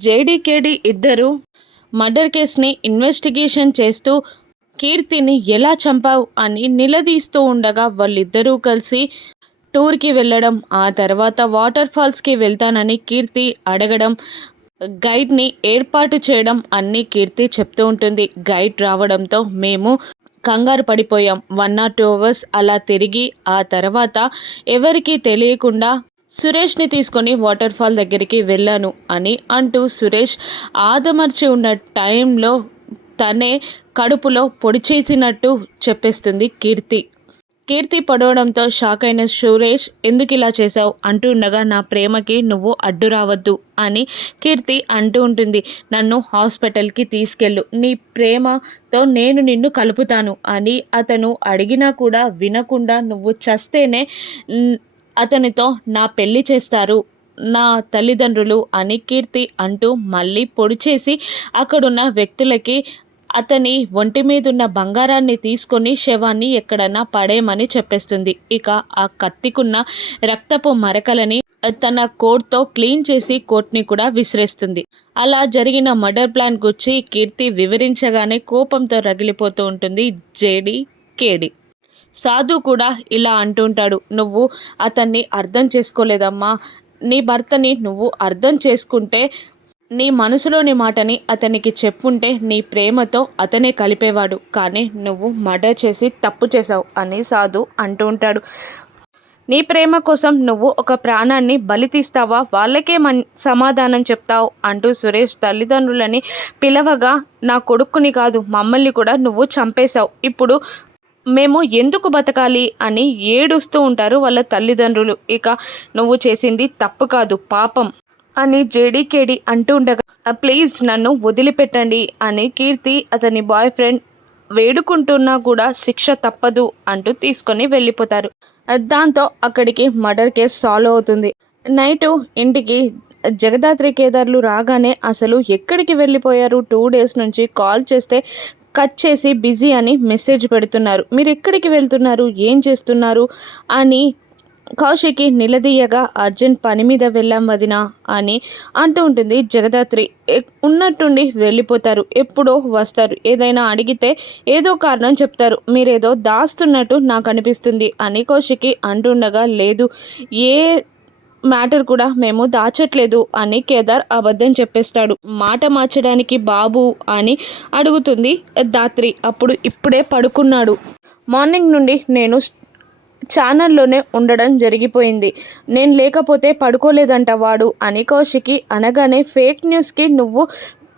జేడీకేడీ ఇద్దరు మర్డర్ కేసుని ఇన్వెస్టిగేషన్ చేస్తూ కీర్తిని ఎలా చంపావు అని నిలదీస్తూ ఉండగా వాళ్ళిద్దరూ కలిసి టూర్కి వెళ్ళడం ఆ తర్వాత వాటర్ ఫాల్స్కి వెళ్తానని కీర్తి అడగడం గైడ్ని ఏర్పాటు చేయడం అన్నీ కీర్తి చెప్తూ ఉంటుంది. గైడ్ రావడంతో మేము కంగారు పడిపోయాం. వన్ ఆర్ టూ అవర్స్ అలా తిరిగి ఆ తర్వాత ఎవరికీ తెలియకుండా సురేష్ని తీసుకొని వాటర్ ఫాల్ దగ్గరికి వెళ్ళాను అని అంటూ సురేష్ ఆదమర్చి ఉన్న టైంలో తనే కడుపులో పొడి చేసినట్టు చెప్పేస్తుంది కీర్తి. కీర్తి పడవడంతో షాక్ అయిన సురేష్ ఎందుకు ఇలా చేశావు అంటూ ఉండగా నా ప్రేమకి నువ్వు అడ్డు రావద్దు అని కీర్తి అంటూ ఉంటుంది. నన్ను హాస్పిటల్కి తీసుకెళ్ళు. నీ ప్రేమతో నేను నిన్ను కలుపుతాను అని అతను అడిగినా కూడా వినకుండా నువ్వు చస్తేనే అతనితో నా పెళ్ళి చేస్తారు. నా తల్లిదండ్రులు అని కీర్తి అంటూ మళ్ళీ పొడి చేసి అక్కడున్న వ్యక్తులకి అతని ఒంటి మీద ఉన్న బంగారాన్ని తీసుకొని శవాన్ని ఎక్కడన్నా పడేయమని చెప్పేస్తుంది. ఇక ఆ కత్తికున్న రక్తపు మరకలని తన కోట్తో క్లీన్ చేసి కోట్ని కూడా విసిరేస్తుంది. అలా జరిగిన మర్డర్ ప్లాన్ గురించి కీర్తి వివరించగానే కోపంతో రగిలిపోతూ ఉంటుంది జేడి కేడి సాధు కూడా ఇలా అంటుంటాడు నువ్వు అతన్ని అర్థం చేసుకోలేదమ్మా. నీ భర్తని నువ్వు అర్థం చేసుకుంటే నీ మనసులోని మాటని అతనికి చెప్పుంటే నీ ప్రేమతో అతనే కలిపేవాడు. కానీ నువ్వు మర్డర్ చేసి తప్పు చేశావు అని సాధు అంటూ ఉంటాడు. నీ ప్రేమ కోసం నువ్వు ఒక ప్రాణాన్ని బలి తీస్తావా? వాళ్ళకే మన్ సమాధానం చెప్తావు అంటూ సురేష్ తల్లిదండ్రులని పిలవగా నా కొడుకుని కాదు మమ్మల్ని కూడా నువ్వు చంపేశావు. ఇప్పుడు మేము ఎందుకు బతకాలి అని ఏడుస్తూ ఉంటారు వాళ్ళ తల్లిదండ్రులు. ఇక నువ్వు చేసింది తప్పు కాదు పాపం అని జేడీకేడి అంటూ ఉండగా ప్లీజ్ నన్ను వదిలిపెట్టండి అని కీర్తి అతని బాయ్ ఫ్రెండ్ వేడుకుంటున్నా కూడా శిక్ష తప్పదు అంటూ తీసుకొని వెళ్ళిపోతారు. దాంతో అక్కడికి మర్డర్ కేసు సాల్వ్ అవుతుంది. నైటు ఇంటికి జగదాత్రి కేదార్లు రాగానే అసలు ఎక్కడికి వెళ్ళిపోయారు? టూ డేస్ నుంచి కాల్ చేస్తే కట్ చేసి బిజీ అని మెసేజ్ పెడుతున్నారు. మీరు ఎక్కడికి వెళ్తున్నారు? ఏం చేస్తున్నారు? అని కౌశికి నిలదీయగా అర్జున్ పని మీద వెళ్ళాం వదిన అని అంటూ ఉంటుంది జగదాత్రి. ఉన్నట్టుండి వెళ్ళిపోతారు. ఎప్పుడో వస్తారు. ఏదైనా అడిగితే ఏదో కారణం చెప్తారు. మీరేదో దాస్తున్నట్టు నాకు అనిపిస్తుంది అని కౌశికి అంటుండగా లేదు. ఏ మ్యాటర్ కూడా మేము దాచట్లేదు అని కేదార్ అబద్ధం చెప్పేస్తాడు. మాట మార్చడానికి బాబు అని అడుగుతుంది దాత్రి. అప్పుడు ఇప్పుడే పడుకున్నాడు. మార్నింగ్ నుండి నేను ఛానల్లోనే ఉండడం జరిగిపోయింది. నేను లేకపోతే పడుకోలేదంట వాడు అని కౌశికి అనగానే ఫేక్ న్యూస్కి నువ్వు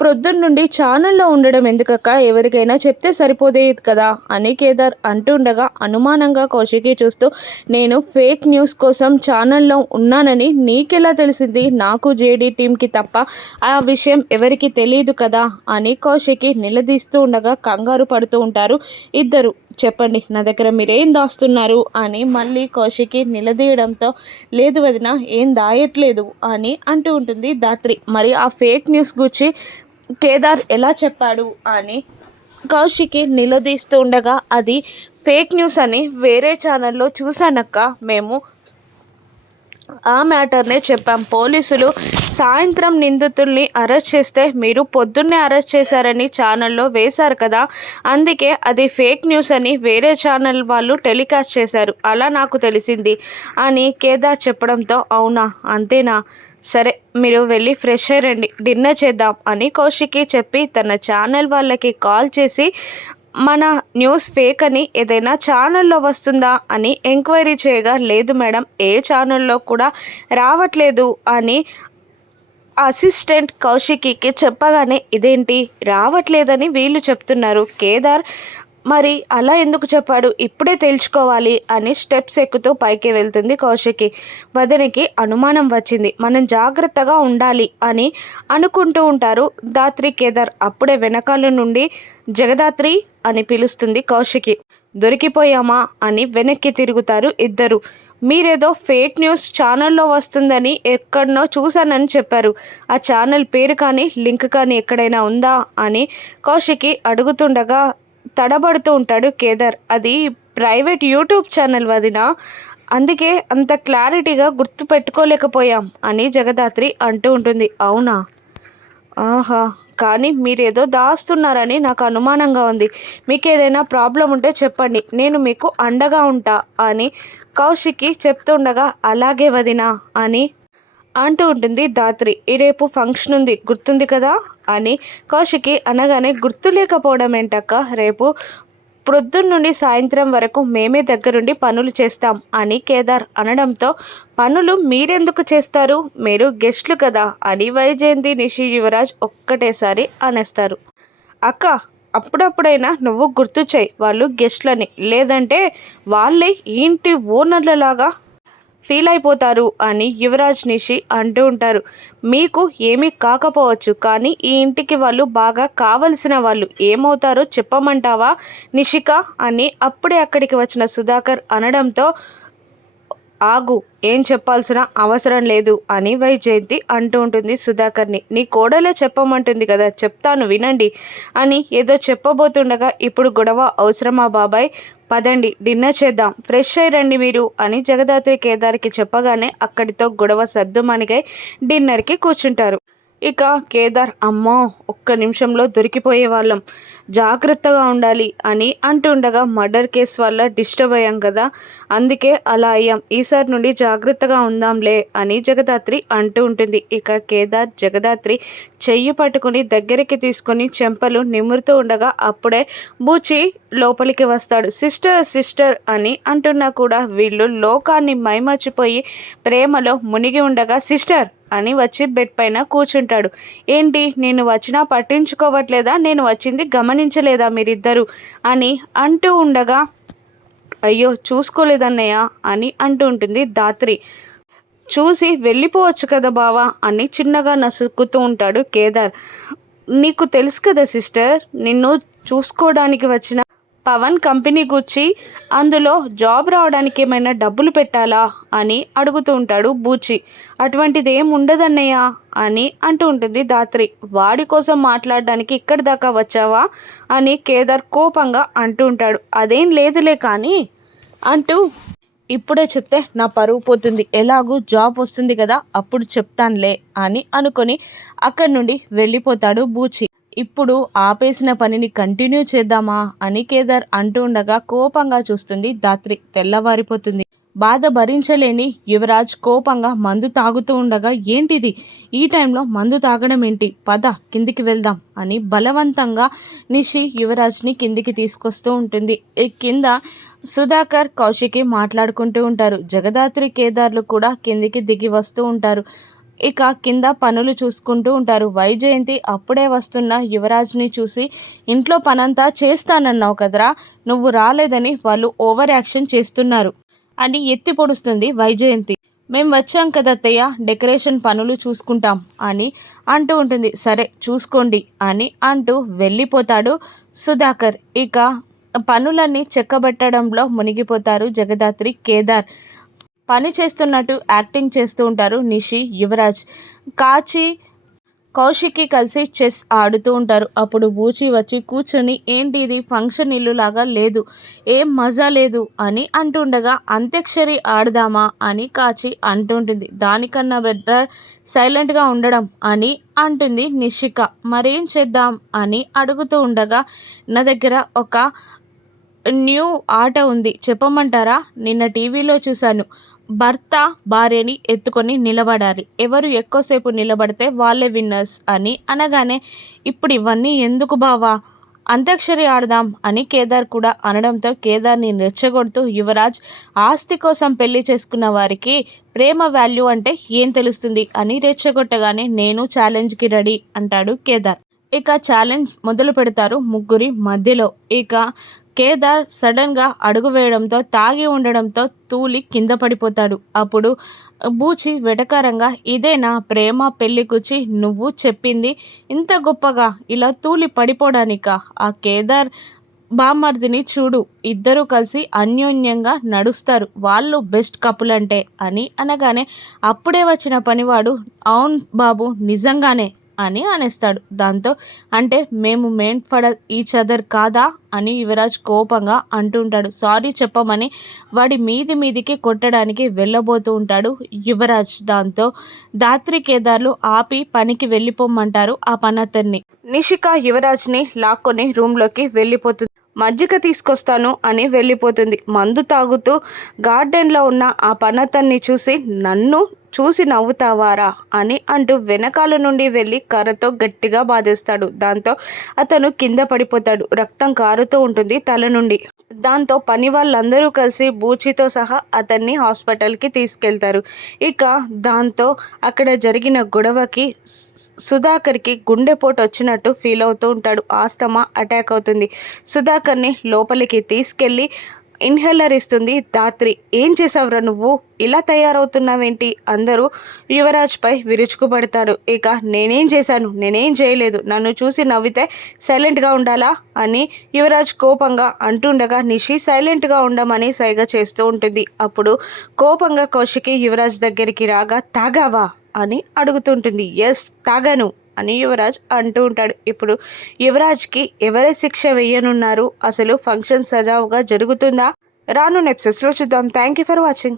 ప్రొద్దున నుండి ఛానల్లో ఉండడం ఎందుకక్క? ఎవరికైనా చెప్తే సరిపోదేది కదా? అని కేదార్ అంటుండగా అనుమానంగా కౌశికి చూస్తూ నేను ఫేక్ న్యూస్ కోసం ఛానల్లో ఉన్నానని నీకెలా తెలిసింది? నాకు జేడీ టీంకి తప్ప ఆ విషయం ఎవరికి తెలియదు కదా? అని కౌశికి నిలదీస్తూ ఉండగా కంగారు పడుతూ ఉంటారు ఇద్దరు. చెప్పండి నా దగ్గర మీరేం దాస్తున్నారు? అని మళ్ళీ కౌశికి నిలదీయడంతో లేదు వదిన ఏం దాయట్లేదు అని అంటూ ఉంటుంది దాత్రి మరి ఆ ఫేక్ న్యూస్ గురించి కేదార్ ఎలా చెప్పాడు అని కౌశికి నిలదీస్తుండగా అది ఫేక్ న్యూస్ అని వేరే ఛానల్లో చూశానక్క మేము ఆ మ్యాటర్నే చెప్పాం. పోలీసులు సాయంత్రం నిందితుల్ని అరెస్ట్ చేస్తే మీరు పొద్దున్నే అరెస్ట్ చేశారని ఛానల్లో వేశారు కదా. అందుకే అది ఫేక్ న్యూస్ అని వేరే ఛానల్ వాళ్ళు టెలికాస్ట్ చేశారు. అలా నాకు తెలిసింది అని కేదార్ చెప్పడంతో అవునా అంతేనా? సరే మీరు వెళ్ళి ఫ్రెష్ అయ్యండి డిన్నర్ చేద్దాం అని కౌశికి చెప్పి తన ఛానల్ వాళ్ళకి కాల్ చేసి మన న్యూస్ ఫేక్ అని ఏదైనా ఛానల్లో వస్తుందా అని ఎంక్వైరీ చేయగా లేదు మేడం ఏ ఛానల్లో కూడా రావట్లేదు అని అసిస్టెంట్ కౌశికికి చెప్పగానే ఇదేంటి? రావట్లేదని వీళ్ళు చెప్తున్నారు. కేదార్ మరి అలా ఎందుకు చెప్పాడు? ఇప్పుడే తేల్చుకోవాలి అని స్టెప్స్ ఎక్కుతూ పైకి వెళ్తుంది కౌశికి. వదనికి అనుమానం వచ్చింది. మనం జాగ్రత్తగా ఉండాలి అని అనుకుంటూ ఉంటారు దాత్రి కేదార్. అప్పుడే వెనకాల నుండి జగదాత్రి అని పిలుస్తుంది కౌశికి. దొరికిపోయామా అని వెనక్కి తిరుగుతారు ఇద్దరు. మీరేదో ఫేక్ న్యూస్ ఛానల్లో వస్తుందని ఎక్కడనో చూశానని చెప్పారు. ఆ ఛానల్ పేరు కానీ లింక్ కానీ ఎక్కడైనా ఉందా అని కౌశికి అడుగుతుండగా తడబడుతూ ఉంటాడు కేదార్. అది ప్రైవేట్ యూట్యూబ్ ఛానల్ వదిన. అందుకే అంత క్లారిటీగా గుర్తు పెట్టుకోలేకపోయాం అని జగదాత్రి అంటూ ఉంటుంది. అవునా? ఆహా. కానీ మీరేదో దాస్తున్నారని నాకు అనుమానంగా ఉంది. మీకు ఏదైనా ప్రాబ్లం ఉంటే చెప్పండి. నేను మీకు అండగా ఉంటా అని కౌశిక్కి చెప్తుండగా అలాగే వదినా అని అంటూ ఉంటుంది దాత్రి. ఈ రేపు ఫంక్షన్ ఉంది. గుర్తుంది కదా? అని కౌశికి అనగానే గుర్తు లేకపోవడం ఏంటక్క? రేపు ప్రొద్దున్న నుండి సాయంత్రం వరకు మేమే దగ్గరుండి పనులు చేస్తాం అని కేదార్ అనడంతో పనులు మీరెందుకు చేస్తారు? మీరు గెస్ట్లు కదా అని వైజయంతి నిషి యువరాజ్ ఒక్కటేసారి అనేస్తారు. అక్క అప్పుడప్పుడైనా నువ్వు గుర్తు చేయి వాళ్ళు గెస్ట్లని. లేదంటే వాళ్ళే ఇంటి ఓనర్లలాగా ఫీల్ అయిపోతారు అని యువరాజ్ నిషి అంటూ ఉంటారు. మీకు ఏమీ కాకపోవచ్చు కానీ ఈ ఇంటికి వాళ్ళు బాగా కావలసిన వాళ్ళు ఏమవుతారో చెప్పమంటావా నిషిక అని అప్పుడే అక్కడికి వచ్చిన సుధాకర్ అనడంతో ఆగు ఏం చెప్పాల్సిన అవసరం లేదు అని వైజయంతి అంటూ ఉంటుంది సుధాకర్ని. నీ కోడలే చెప్పమంటుంది కదా చెప్తాను వినండి అని ఏదో చెప్పబోతుండగా ఇప్పుడు గొడవ అవసరమా బాబాయ్? పదండి డిన్నర్ చేద్దాం. ఫ్రెష్ అయ్యి రండి మీరు అని జగదాత్రి కేదార్కి చెప్పగానే అక్కడితో గొడవ సర్దుమణిగై డిన్నర్కి కూర్చుంటారు. ఇక కేదార్ అమ్మో ఒక్క నిమిషంలో దొరికిపోయే వాళ్ళం జాగ్రత్తగా ఉండాలి అని అంటుండగా మర్డర్ కేస్ వల్ల డిస్టర్బ్ అయ్యాం కదా. అందుకే అలా అయ్యాం. ఈసారి నుండి జాగ్రత్తగా ఉందాంలే అని జగదాత్రి అంటూ ఉంటుంది. ఇక కేదార్ జగదాత్రి చెయ్యి పట్టుకుని దగ్గరికి తీసుకొని చెంపలు నిమురుతూ ఉండగా అప్పుడే బూచి లోపలికి వస్తాడు. సిస్టర్ సిస్టర్ అని అంటున్నా కూడా వీళ్ళు లోకాన్ని మైమర్చిపోయి ప్రేమలో మునిగి ఉండగా సిస్టర్ అని వచ్చి బెడ్ పైన కూర్చుంటాడు. ఏంటి? నేను వచ్చినా పట్టించుకోవట్లేదా? నేను వచ్చింది గమనించలేదా మీరిద్దరూ? అని అంటూ ఉండగా అయ్యో చూసుకోలేదన్నయ్య అని అంటూ ఉంటుంది దాత్రి చూసి వెళ్ళిపోవచ్చు కదా బావా అని చిన్నగా నసుకుతూ ఉంటాడు కేదార్. నీకు తెలుసు కదా సిస్టర్ నిన్ను చూసుకోవడానికి వచ్చిన పవన్ కంపెనీ గుచ్చి అందులో జాబ్ రావడానికి ఏమైనా డబ్బులు పెట్టాలా? అని అడుగుతూ ఉంటాడు బూచి. అటువంటిది ఏం ఉండదన్నయ్య? అని అంటూ ఉంటుంది దాత్రి వాడి కోసం మాట్లాడడానికి ఇక్కడి దాకా వచ్చావా? అని కేదార్ కోపంగా అంటూ ఉంటాడు. అదేం లేదులే కానీ అంటూ ఇప్పుడే చెప్తే నా పరువు పోతుంది. ఎలాగూ జాబ్ వస్తుంది కదా అప్పుడు చెప్తానులే అని అనుకొని అక్కడి నుండి వెళ్ళిపోతాడు బూచి. ఇప్పుడు ఆపేసిన పనిని కంటిన్యూ చేద్దామా అని కేదార్ అంటూ ఉండగా కోపంగా చూస్తుంది దాత్రి. తెల్లవారిపోతుంది. బాధ భరించలేని యువరాజ్ కోపంగా మందు తాగుతూ ఉండగా ఏంటిది? ఈ టైంలో మందు తాగడం ఏంటి? పద కిందికి వెళ్దాం అని బలవంతంగా నిషి యువరాజ్ని కిందికి తీసుకొస్తూ ఉంటుంది. కింద సుధాకర్ కౌశికి మాట్లాడుకుంటూ ఉంటారు. జగదాత్రి కేదార్లు కూడా కిందికి దిగి వస్తూ ఉంటారు. ఇక కింద పనులు చూసుకుంటూ ఉంటారు. వైజయంతి అప్పుడే వస్తున్న యువరాజ్ని చూసి ఇంట్లో పనంతా చేస్తానన్నావు కదరా నువ్వు రాలేదని వాళ్ళు ఓవర్ యాక్షన్ చేస్తున్నారు అని ఎత్తి పొడుస్తుంది వైజయంతి. మేం వచ్చాం కదా డెకరేషన్ పనులు చూసుకుంటాం అని అంటూ ఉంటుంది. సరే చూసుకోండి అని అంటూ వెళ్ళిపోతాడు సుధాకర్. ఇక పనులన్నీ చెక్కబెట్టడంలో మునిగిపోతారు జగదాత్రి కేదార్. పని చేస్తున్నట్టు యాక్టింగ్ చేస్తూ ఉంటారు నిషి యువరాజ్. కాచి కౌశిక్కి కలిసి చెస్ ఆడుతూ ఉంటారు. అప్పుడు బూచి వచ్చి కూర్చొని ఏంటి ఇది? ఫంక్షన్ ఇల్లు లాగా లేదు. ఏం మజా లేదు అని అంటుండగా అంత్యక్షరి ఆడదామా అని కాచి అంటుంటుంది. దానికన్నా బెటర్ సైలెంట్గా ఉండడం అని అంటుంది నిషిక. మరేం చేద్దాం అని అడుగుతూ ఉండగా నా దగ్గర ఒక న్యూ ఆట ఉంది. చెప్పమంటారా? నిన్న టీవీలో చూశాను. భర్త భార్యని ఎత్తుకొని నిలబడాలి. ఎవరు ఎక్కువసేపు నిలబడితే వాళ్ళే విన్నర్స్ అని అనగానే ఇప్పుడు ఇవన్నీ ఎందుకు బావా? అంత్యాక్షరి ఆడదాం అని కేదార్ కూడా అనడంతో కేదార్ని రెచ్చగొడుతూ యువరాజ్ ఆస్తి కోసం పెళ్ళి చేసుకున్న వారికి ప్రేమ వాల్యూ అంటే ఏం తెలుస్తుంది? అని రెచ్చగొట్టగానే నేను ఛాలెంజ్కి రెడీ అంటాడు కేదార్. ఇక ఛాలెంజ్ మొదలు పెడతారు ముగ్గురి మధ్యలో. ఇక కేదార్ సడన్గా అడుగు వేయడంతో తాగి ఉండడంతో తూలి కింద పడిపోతాడు. అప్పుడు బూచి వెటకారంగా ఇదే నా ప్రేమ పెళ్ళి కూర్చి నువ్వు చెప్పింది ఇంత గొప్పగా ఇలా తూలి పడిపోవడానిక ఆ కేదార్ బామర్దిని చూడు ఇద్దరూ కలిసి అన్యోన్యంగా నడుస్తారు వాళ్ళు బెస్ట్ కపుల్ అంటే అని అనగానే అప్పుడే వచ్చిన పనివాడు అవును బాబు నిజంగానే అని అనేస్తాడు. దాంతో అంటే మేము మెయిన్ ఫర్ ఈచ్ అదర్ కాదా అని యువరాజ్ కోపంగా అంటుంటాడు సారీ చెప్పమని వాడి మీది మీదికి కొట్టడానికి వెళ్ళబోతూ ఉంటాడు యువరాజ్. దాంతో దాత్రి కేదార్లు ఆపి పనికి వెళ్ళిపోమంటారు ఆ పనతన్ని. నిషిక యువరాజ్ని లాక్కొని రూమ్లోకి వెళ్ళిపోతుంది మజ్జిగ తీసుకొస్తాను అని వెళ్ళిపోతుంది. మందు తాగుతూ గార్డెన్లో ఉన్న ఆ పనతన్ని చూసి నన్ను చూసి నవ్వుతావారా అని అంటూ వెనకాల నుండి వెళ్ళి కర్రతో గట్టిగా బాధేస్తాడు. దాంతో అతను కింద పడిపోతాడు. రక్తం కారుతూ ఉంటుంది తల నుండి. దాంతో పని వాళ్ళందరూ కలిసి బూచితో సహా అతన్ని హాస్పిటల్కి తీసుకెళ్తారు. ఇక దాంతో అక్కడ జరిగిన గొడవకి సుధాకర్కి గుండెపోటు వచ్చినట్టు ఫీల్ అవుతూ ఉంటాడు. ఆస్తమా అటాక్ అవుతుంది. సుధాకర్ని లోపలికి తీసుకెళ్ళి ఇన్హేలర్ ఇస్తుంది. ధాత్రి ఏం చేసావురా నువ్వు? ఇలా తయారవుతున్నావేంటి? అందరూ యువరాజ్పై విరుచుకుపడతారు. ఇక నేనేం చేశాను? నేనేం చేయలేదు. నన్ను చూసి నవ్వితే సైలెంట్గా ఉండాలా? అని యువరాజ్ కోపంగా అంటుండగా నిషి సైలెంట్గా ఉండమని సైగ చేస్తూ ఉంటుంది. అప్పుడు కోపంగా కౌశికి యువరాజ్ దగ్గరికి రాగా తాగావా? అని అడుగుతుంటుంది. ఎస్ తాగాను. అని యువరాజ్ అంటూ ఉంటాడు. ఇప్పుడు యువరాజ్కి ఎవరే శిక్ష వేయనున్నారు? అసలు ఫంక్షన్ సజావుగా జరుగుతుందా? రాను నెప్సెస్లో చూద్దాం. Thank you for watching.